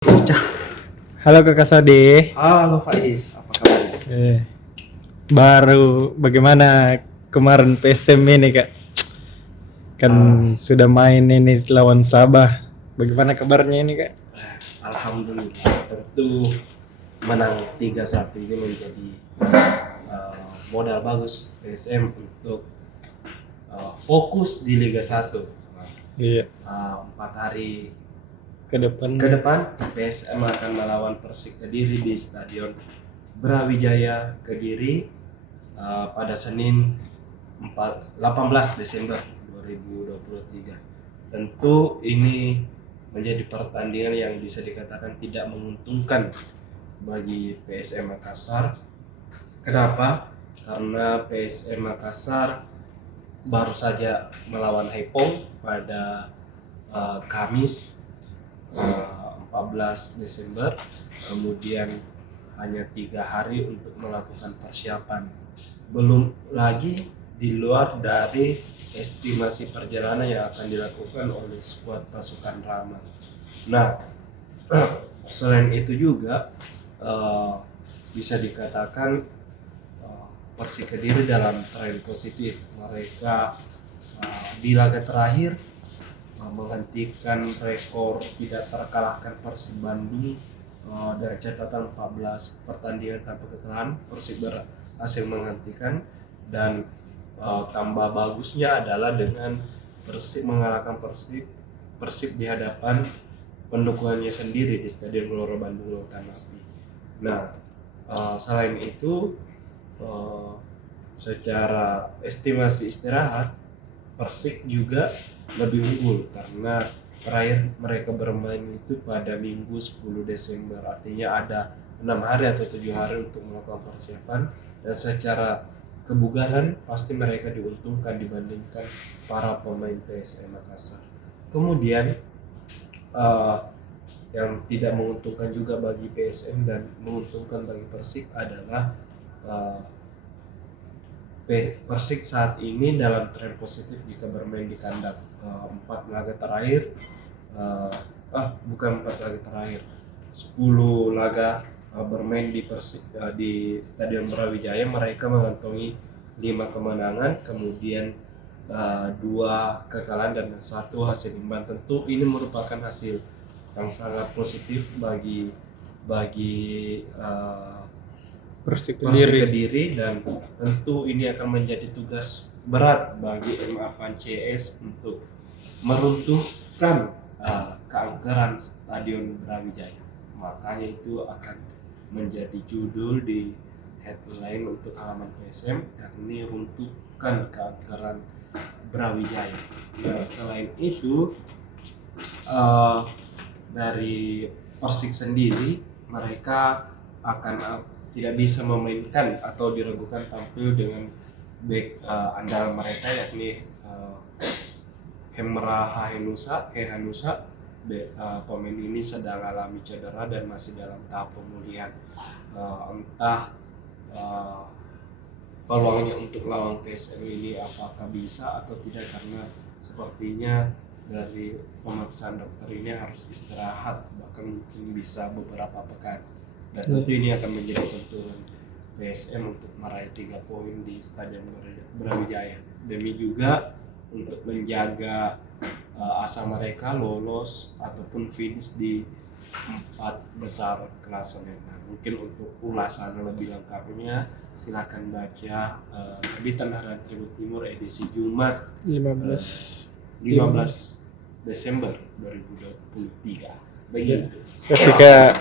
Pecah. Halo Kakak Sode. Halo Faiz, apa kabar? Baru bagaimana kemarin PSM ini Kak? Kan sudah main ini lawan Sabah. Bagaimana kabarnya ini Kak? Alhamdulillah, tentu menang 3-1 ini menjadi modal bagus PSM untuk fokus di Liga 1. Iya. 4 hari Ke depan PSM akan melawan Persik Kediri di Stadion Brawijaya Kediri pada Senin 18 Desember 2023. Tentu ini menjadi pertandingan yang bisa dikatakan tidak menguntungkan bagi PSM Makassar. Kenapa? Karena PSM Makassar baru saja melawan Haipong pada Kamis 14 Desember, kemudian hanya 3 hari untuk melakukan persiapan, belum lagi di luar dari estimasi perjalanan yang akan dilakukan oleh skuad pasukan Rama. Nah, selain itu juga bisa dikatakan Persik Kediri dalam tren positif. Mereka di laga terakhir menghentikan rekor tidak terkalahkan Persib Bandung dari catatan 14 pertandingan tanpa kekalahan. Persib berhasil menghentikan, dan tambah bagusnya adalah dengan Persib mengalahkan Persib di hadapan pendukungnya sendiri di Stadion Gelora Bandung Lautan Api. Nah, selain itu secara estimasi istirahat Persik juga lebih unggul karena terakhir mereka bermain itu pada Minggu 10 Desember, artinya ada 6 hari atau 7 hari untuk melakukan persiapan, dan secara kebugaran pasti mereka diuntungkan dibandingkan para pemain PSM Makassar. Kemudian yang tidak menguntungkan juga bagi PSM dan menguntungkan bagi Persik adalah Persik saat ini dalam tren positif jika bermain di kandang. 4 laga terakhir, bukan 4 laga terakhir, 10 laga bermain di Persik di Stadion Brawijaya, mereka mengantongi 5 kemenangan, kemudian 2 kekalahan dan 1 hasil imbang. Tentu ini merupakan hasil yang sangat positif bagi Persik Kediri, dan tentu ini akan menjadi tugas berat bagi MA Fan CS untuk meruntuhkan keangkeran Stadion Brawijaya. Makanya itu akan menjadi judul di headline untuk halaman PSM, yakni runtuhkan keangkeran Brawijaya. Nah, selain itu dari Persik sendiri, mereka akan tidak bisa memainkan atau diragukan tampil dengan back andalan mereka, yakni Hemra Hanusa. Pemain ini sedang alami cedera dan masih dalam tahap pemulihan. Entah peluangnya untuk lawan PSM ini apakah bisa atau tidak, karena sepertinya dari pemeriksaan dokter ini harus istirahat, bahkan mungkin bisa beberapa pekan. Dan tentu ini akan menjadi tentuan PSM untuk meraih 3 poin di Stadion Brawijaya, demi juga untuk menjaga asa mereka lolos ataupun finish di 4 besar klasemen. Mungkin untuk ulasan lebih lengkapnya silakan baca terbitan Harian Tribun Timur edisi Jumat 15 Desember 2023. Begitu. Ketika